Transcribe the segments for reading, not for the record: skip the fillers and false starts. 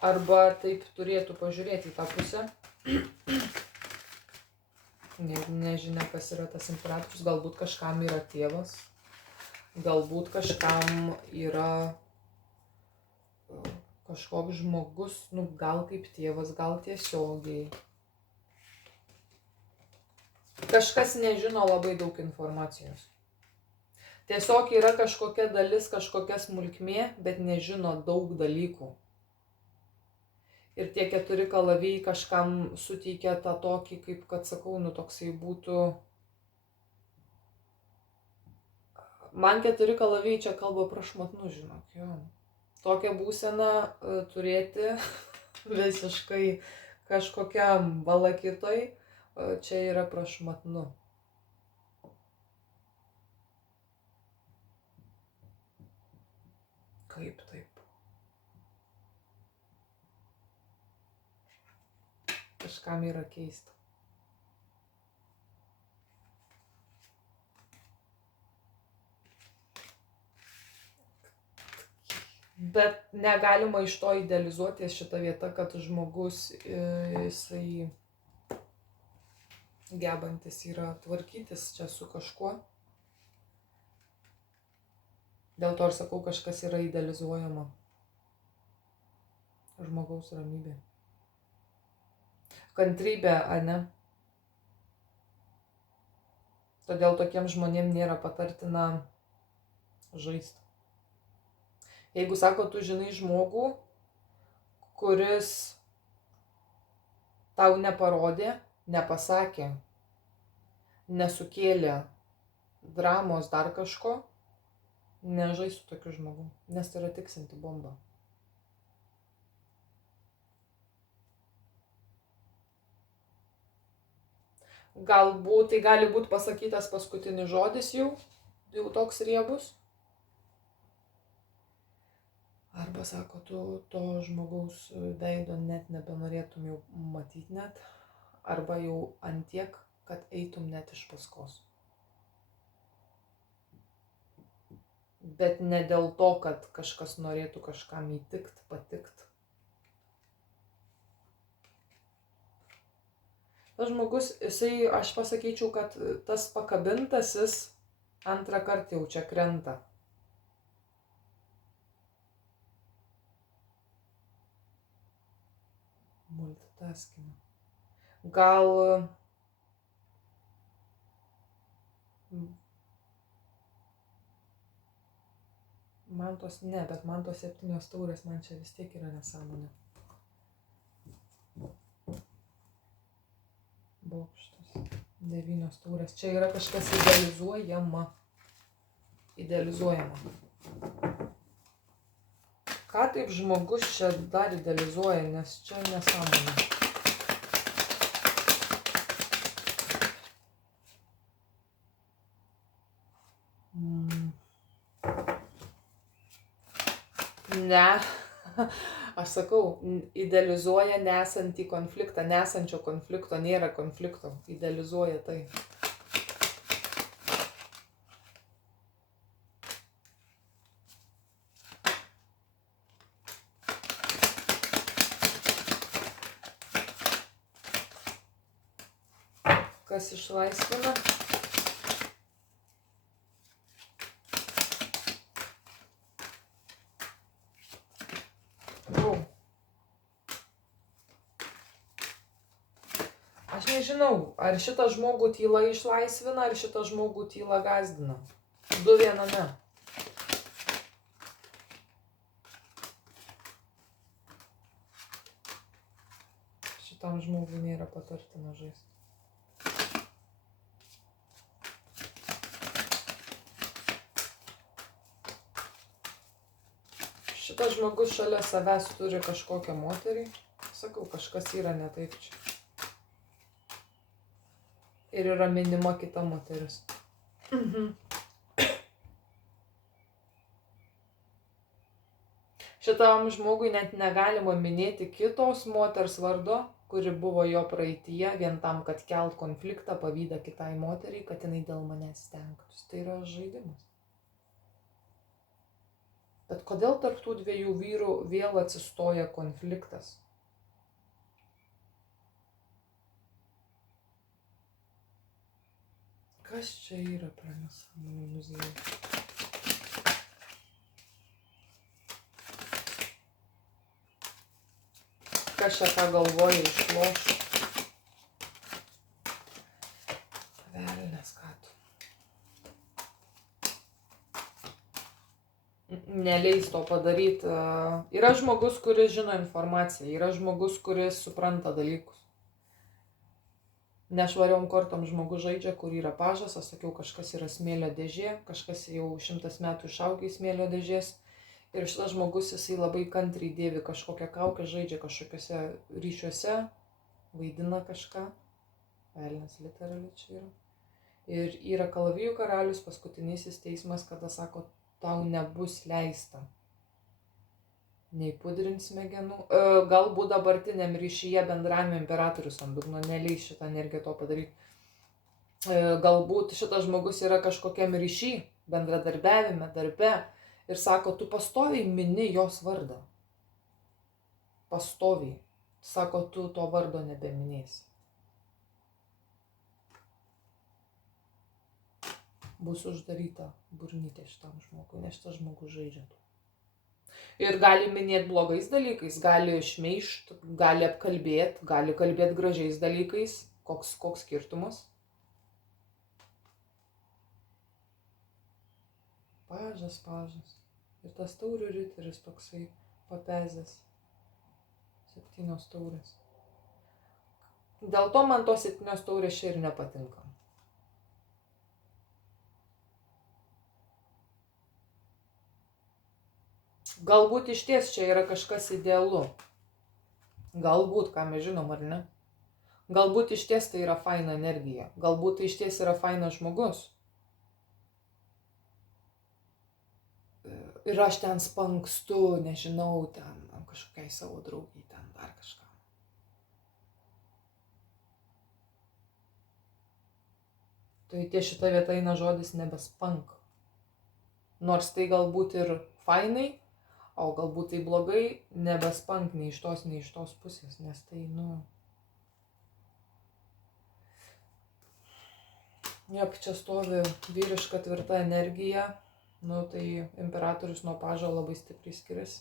Arba taip turėtų pažiūrėti į tą pusę. Nežinia, kas yra tas imperatorius. Galbūt kažkam yra tėvas. Galbūt kažkam yra kažkoks žmogus, nu gal kaip tėvas, gal tiesiogiai. Kažkas nežino labai daug informacijos. Tiesiog yra kažkokia dalis, kažkokia smulkmė, bet nežino daug dalykų. Ir tie 4 kalavijai kažkam suteikia tą tokį, kaip kad sakau, nu toksai būtų. Man 4 kalavijai čia kalba prašmatnu, žinok, jo. Tokią būseną turėti visiškai kažkokiam balakitoj, čia yra prašmatnu. Kaip taip? Kažkam yra keista. Bet negalima iš to idealizuoti šitą vietą, kad žmogus, jisai gebantis yra tvarkytis čia su kažkuo. Dėl to ir sakau, kažkas yra idealizuojama. Žmogaus ramybė. Kantrybė, ane? Todėl tokiems žmonėms nėra patartina žaisti. Jeigu sako, tu žinai žmogų, kuris tau neparodė, nepasakė, nesukėlė dramos dar kažko, nežais su tokiu žmogum, nes tai yra tiksinti bomba. Galbūt tai gali būti pasakytas paskutinis žodis jau toks riebus. Arba sako, tu to žmogaus veido net nebenorėtum jau matyti net. Arba jau antiek, kad eitum net iš paskos. Bet ne dėl to, kad kažkas norėtų kažkam įtikt, patikt. Tas žmogus, jisai, aš pasakyčiau, kad tas pakabintasis antrą kartą jau čia krenta. Multitasking. Gal man tos ne, bet man tos 7 taurės man čia vis tiek yra nesąmonė. Bokštas, 9 taurės. Čia yra kažkas idealizuojama. Ką taip žmogus čia dar idealizuoja, nes čia nesąmonė. Ne, aš sakau, idealizuoja nesantį konfliktą, nesančio konflikto, nėra konflikto, idealizuoja tai. Kas išlaisvina? Aš nežinau, ar šitą žmogų tyla išlaisvina, ar šitą žmogų tyla gazdina. 2 viename. Šitam žmogui nėra patartina žaisti. Šitas žmogus šalia savęs turi kažkokią moterį. Sakau, kažkas yra ne taip čia. Ir yra minima kita moteris. Šitam žmogui net negalima minėti kitos moters vardo, kuri buvo jo praeityje, vien tam, kad kelt konfliktą, pavydą kitai moteriai, kad jinai dėl manęs stengtųsi. Tai yra žaidimas. Bet kodėl tarp tų dviejų vyrų vėl atsistoja konfliktas? Kas čia yra prie nesąmonių muziejų? Kas čia ką galvoja išloš? Velnias, ką tu. Neleis to padaryti. Yra žmogus, kuris žino informaciją. Yra žmogus, kuris supranta dalykus. Nešvariom kortom žmogus žaidžia, kur yra pažas. Aš sakiau, kažkas yra smėlio dėžė, kažkas jau 100 metų išaugė į smėlio dėžės. Ir šitas žmogus, jisai labai kantriai dėvi kažkokią kaukę, žaidžia kažkokiuose ryšiuose, vaidina kažką. Velnias literaliai čia yra. Ir yra kalavijų karalius, paskutinysis teismas, kada sako, tau nebus leista. Nei pudrint smegenų. Galbūt dabartiniam ryšyje bendravime imperatorius ant dugno neleis šitą energiją to padaryti. Galbūt šitas žmogus yra kažkokiam ryšy, bendradarbiavime, darbe ir sako, tu pastoviai mini jos vardą. Pastoviai. Sako, tu to vardo nebeminėsi. Bus uždaryta burnytė šitam žmogui, nes šitas žmogus žaidžia tu. Ir gali minėti blogais dalykais, gali šmeižt, gali apkalbėti, gali kalbėti gražiais dalykais. Koks skirtumas? Pažas. Ir tas taurių riteris toksai papezęs. 7 taurės. Dėl to man tos 7 taurės čia ir nepatinka. Galbūt iš ties čia yra kažkas idealu. Galbūt, ką mes žinom, ar ne? Galbūt iš ties tai yra faina energija. Galbūt tai iš ties yra fainas žmogus. Ir aš ten spankstu, nežinau, ten kažkokiai savo draugiai, ten dar kažką. Tai ties šita vieta eina žodis nebespank. Nors tai galbūt ir fainai, o galbūt tai blogai, nebespank nei iš tos pusės, nes tai, Jep, čia stovi vyriška tvirta energija, tai imperatorius nuo pažo labai stipriai skiriasi.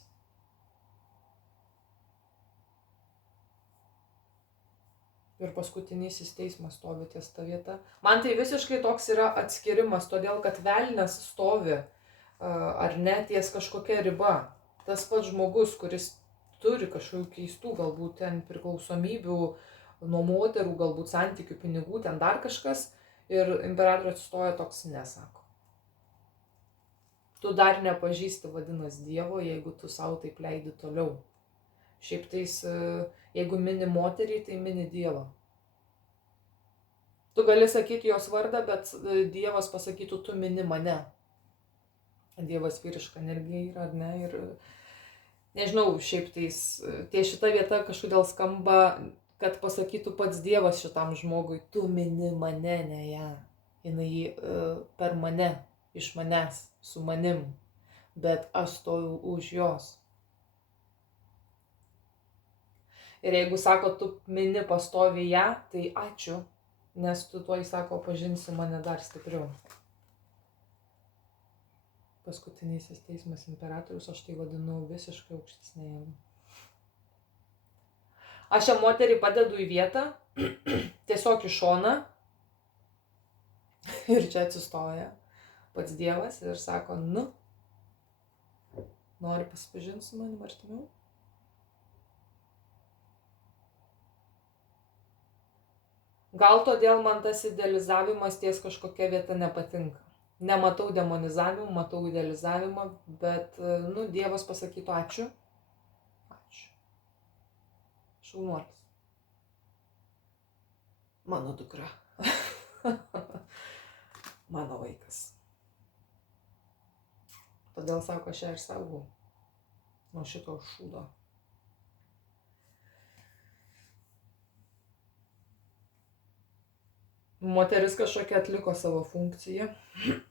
Ir paskutinysis teismas stovi ties ta vieta. Man tai visiškai toks yra atskirimas, todėl kad velnias stovi, ar ne, ties kažkokia riba. Tas pats žmogus, kuris turi kažkokių keistų, galbūt ten priklausomybių nuo moterų, galbūt santykių, pinigų, ten dar kažkas. Ir imperatorius atsistoja toks nesako. Tu dar nepažįsti, vadinasi, Dievo, jeigu tu savo taip leidi toliau. Šiaip tais, jeigu mini moterį, tai mini Dievą. Tu gali sakyti jos vardą, bet Dievas pasakytų, tu mini mane. Dievas vyriška energija yra, ar ne? Ir nežinau, šiaip ties šita vieta kažkodėl skamba, kad pasakytų pats Dievas šitam žmogui, tu mini mane, ne ją. Jinai per mane, iš manęs, su manim, bet aš stoju už jos. Ir jeigu sako, tu mini pastovi ją, tai ačiū, nes tu tuoj, sako, pažinsi mane dar stipriau. Paskutinysis teismas imperatorius, aš tai vadinu visiškai aukštesnė. Aš šią moterį padedu į vietą, tiesiog į šoną. Ir čia atsistoja pats Dievas ir sako, nori pasipažinti su manim artimiau? Gal todėl man tas idealizavimas ties kažkokia vieta nepatinka. Nematau demonizavimą, matau idealizavimą, bet, Dievas pasakytų ačiū. Ačiū. Šaunuolis. Mano dukra. Mano vaikas. Todėl sako, aš ją ir saugau nuo šito šūdo. Moteris kažkokia atliko savo funkciją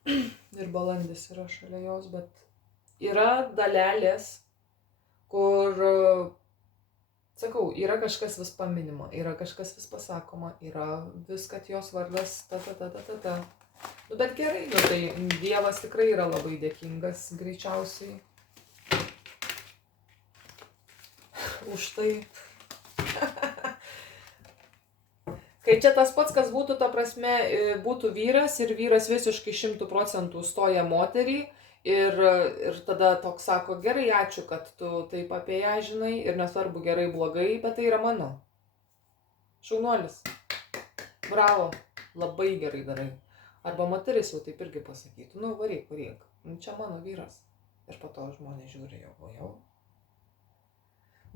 ir balandis yra šalia jos, bet yra dalelės, kur, sakau, yra kažkas vis paminima, yra kažkas vis pasakoma, yra vis, kad jos vardas ta. Nu, bet gerai, nu, tai Dievas tikrai yra labai dėkingas greičiausiai už tai. Kai čia tas pats, kas būtų, ta prasme, būtų vyras ir vyras visiškai 100% stoja moterį ir tada toks sako, gerai, ačiū, kad tu taip apie ją žinai ir nesvarbu gerai, blogai, bet tai yra mano. Šaunuolis. Bravo, labai gerai darai. Arba moteris jau taip irgi pasakytų, nu varyk, čia mano vyras. Ir po to žmonės žiūri jau.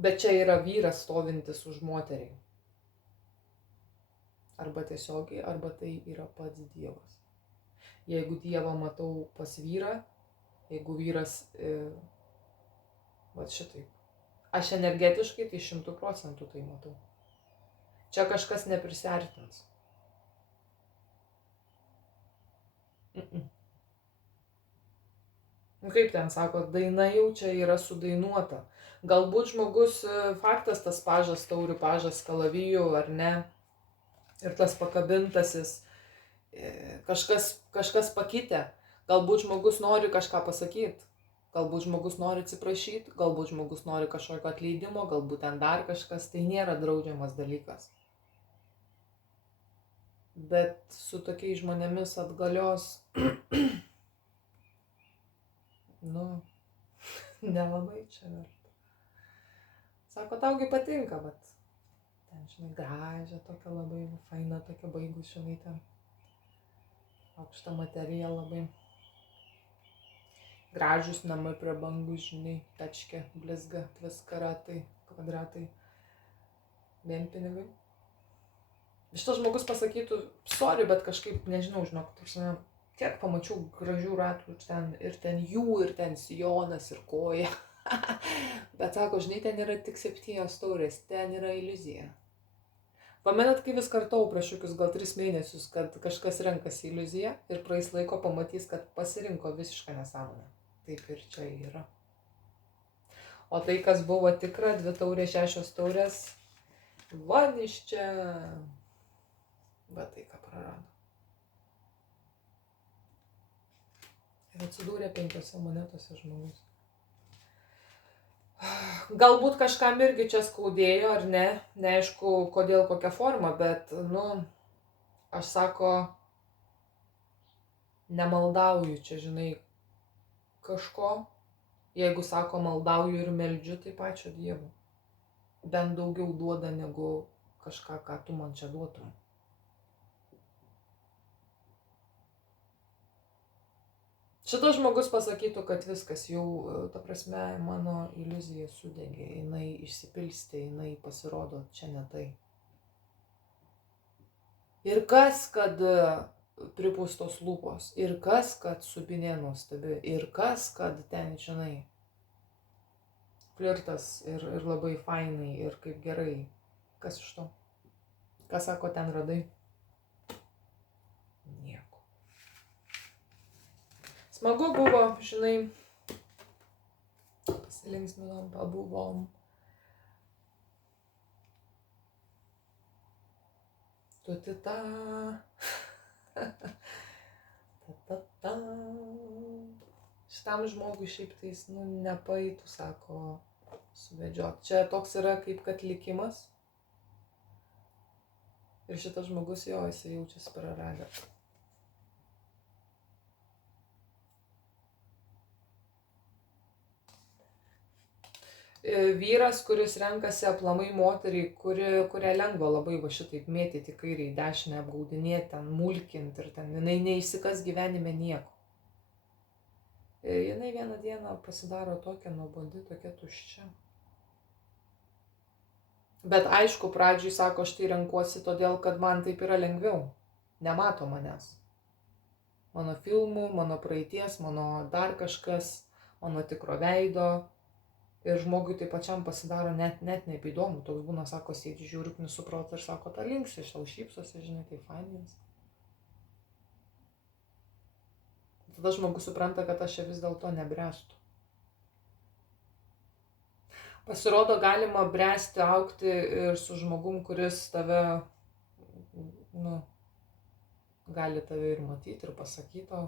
Bet čia yra vyras stovintis už moterį. Arba tiesiogiai, arba tai yra pats Dievas. Jeigu Dievą matau pas vyrą, jeigu vyras, va šitaip, aš energetiškai tai 100% tai matau. Čia kažkas neprisiartins. Kaip ten sako, daina jau čia yra sudainuota. Galbūt žmogus, faktas tas pažas, taurių pažas, kalavijų ar ne, ir tas pakabintasis, kažkas pakitę. Galbūt žmogus nori kažką pasakyti, galbūt žmogus nori atsiprašyti, galbūt žmogus nori kažkokio atleidimo, galbūt ten dar kažkas, tai nėra draudžiamas dalykas. Bet su tokiais žmonėmis atgalios, nu, nelabai čia verta. Sako, taugi patinka, bet ten, žinai, gražią, tokia labai faina, tokia baigus, žinai, ten aukšta materija labai. Gražus namai prabangus, žinai, tačkė, blizga, tviska, ratai, kvadratai, vien pinigai. Šitas žmogus pasakytų, sorry, bet kažkaip, nežinau, žinok, tiek pamačiau gražių ratų ir ten jų, ir ten sijonas, ir koja. Bet sako, žinai, ten yra tik 7 taurės, ten yra iliuzija. Pamenat, kai vis kartau prieš kokius gal 3 mėnesius, kad kažkas renkasi iliuziją ir praeis laiko pamatys, kad pasirinko visišką nesąmonę. Taip ir čia yra. O tai, kas buvo tikra, 2 taurės, 6 taurės, van iš čia... Va tai, ką prarado. Ir atsidūrė 5 monetose žmogus. Galbūt kažkam irgi čia skaudėjo, ar ne, neaišku, kodėl, kokią formą, bet, nu, aš sako, nemaldauju čia, žinai, kažko, jeigu sako, maldauju ir meldžiu, tai pačio Dievo. Bent daugiau duoda negu kažką, ką tu man čia duotum. Šitas žmogus pasakytų, kad viskas jau, ta prasme, mano iliuzija sudegė, jinai išsipilstė, jinai pasirodo, čia ne tai. Ir kas, kad pripūstos lūpos, ir kas, kad subinė nuostabi, ir kas, kad ten, žinai, flirtas ir labai fainai, ir kaip gerai. Kas iš to? Kas sako, ten radai? Nieko. Smagu buvo, žinai, pasilinksminom, pabuvom. Tu-ti-ta. Ta-ta-ta. Šitam žmogui šiaip tais, nu, nepaeitų, sako, suvedžiot. Čia toks yra kaip kad likimas. Ir šitas žmogus jo, jisai jaučiasi praradęs. Vyras, kuris renkasi aplamai moterį, kurią lengva labai va šitaip mėtyti kairį į dešinę, apgaudinėti, ten mulkinti ir ten, jinai neįsikas gyvenime nieko. Jinai vieną dieną pasidaro tokia nuobodi, tokia tuščia. Bet aišku, pradžiui sako, aš tai renkuosi todėl, kad man taip yra lengviau. Nemato manęs. Mano filmų, mano praeities, mano dar kažkas, mano tikro veido. Ir žmogui tai pačiam pasidaro net nebeįdomu. Toks būna, sako, sėdži, žiūri, nesuprota ir sako, ta linksi, šau šypsosi, žinai, tai fainis. Tada žmogus supranta, kad aš čia vis dėlto nebręstu. Pasirodo, galima bręsti, augti ir su žmogum, kuris tave, nu, gali tave ir matyti, ir pasakyti,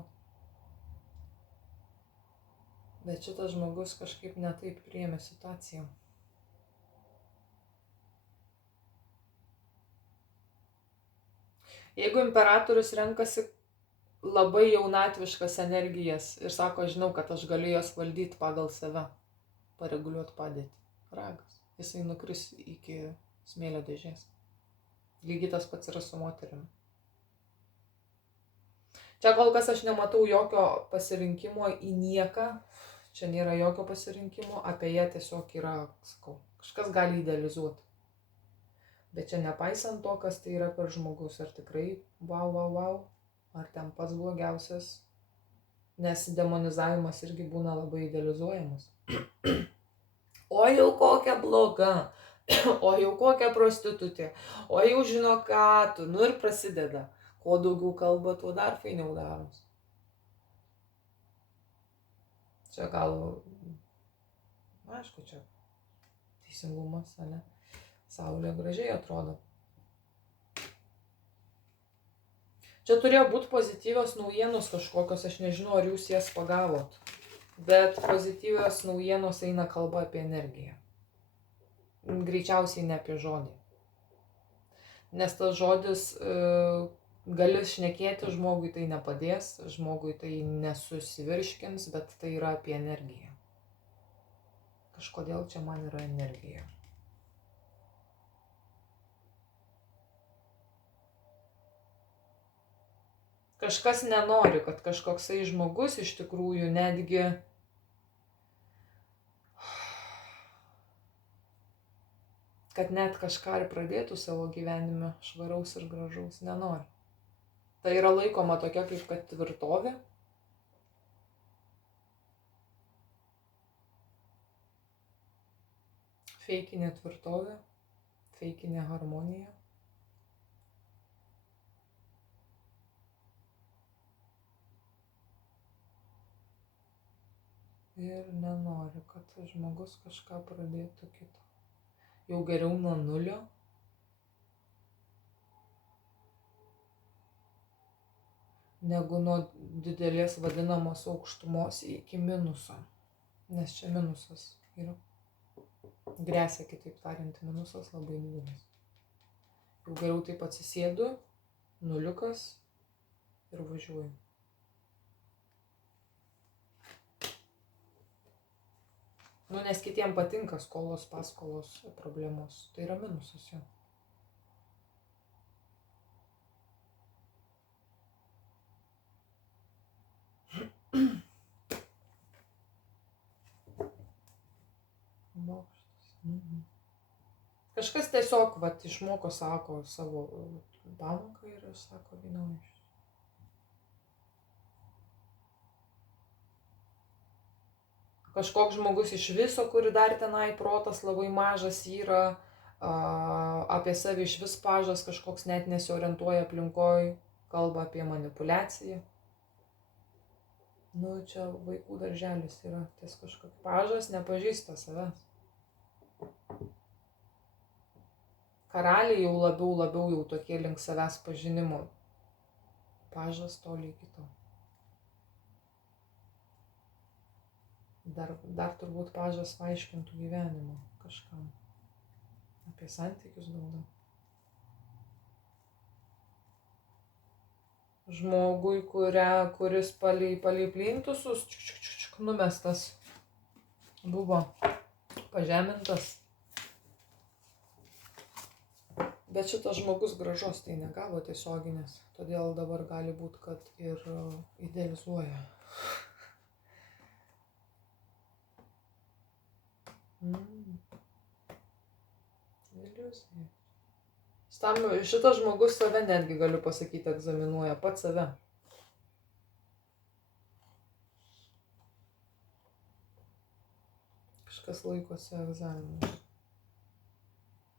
bet šitas žmogus kažkaip netaip priėmė situaciją. Jeigu imperatorius renkasi labai jaunatviškas energijas ir sako, žinau, kad aš galiu jas valdyti pagal save, pareguliuoti padėtį. Ragas. Jisai nukris iki smėlio dėžės. Lygiai tas pats yra su moterimi. Čia kol kas aš nematau jokio pasirinkimo į nieką. Čia nėra jokio pasirinkimo. Apie ją tiesiog yra, sakau, kažkas gali idealizuoti. Bet čia nepaisant to, kas tai yra per žmogus. Ar tikrai wow. Ar ten pats blogiausias. Nes demonizavimas irgi būna labai idealizuojamas. O jau kokia bloga, o jau kokia prostitutė, o jau žino ką tu, nu ir prasideda. Kuo daugiau kalba, tuo dar fainiau daros. Čia gal, aišku, čia teisingumas, ne? Saulė gražiai atrodo. Čia turėjo būti pozityvios naujienos kažkokios, aš nežinau, ar jūs jas pagavot. Bet pozityvios naujienos eina kalba apie energiją. Greičiausiai ne apie žodį. Nes tas žodis gali šnekėti, žmogui tai nepadės, žmogui tai nesusivirškins, bet tai yra apie energiją. Kažkodėl čia man yra energija. Kažkas nenori, kad kažkoksai žmogus iš tikrųjų netgi kad net kažką ir pradėtų savo gyvenime švaraus ir gražaus, nenori. Tai yra laikoma tokia kaip kad tvirtovė. Feikinė tvirtovė, feikinė harmonija. Ir nenori, kad žmogus kažką pradėtų kito. Jau geriau nuo nulio. Negu nuo didelės vadinamos aukštumos iki minuso. Nes čia minusas yra. Gresia, kitaip tariant, minusas labai didelis. Jau geriau taip atsisėdu, nuliukas ir važiuoju. Nu, nes kitiem patinka skolos, paskolos, problemos. Tai yra minusas jo. Kažkas tiesiog išmoko, sako, savo pamoką ir sako, vynau iš. Kažkoks žmogus iš viso, kuri dar tenai protas labai mažas yra, apie savį iš vis pažas, kažkoks net nesiorientuoja aplinkoj, kalba apie manipuliaciją. Nu, čia vaikų darželis yra, ties kažkoks pažas nepažįsta savęs. Karaliai jau labiau jau tokie link savęs pažinimo. Pažas toliai kito. Dar turbūt pažas paaiškintų gyvenimą kažkam. Apie santykius gal. Žmogui, kuris palei plintusus numestas buvo, pažemintas. Bet šitas žmogus gražos tai negavo tiesioginės, todėl dabar gali būti, kad ir idealizuoja. Iliuzija. Šitas žmogus save netgi, galiu pasakyti, egzaminuoja, pats save. Kažkas laikosi egzaminų.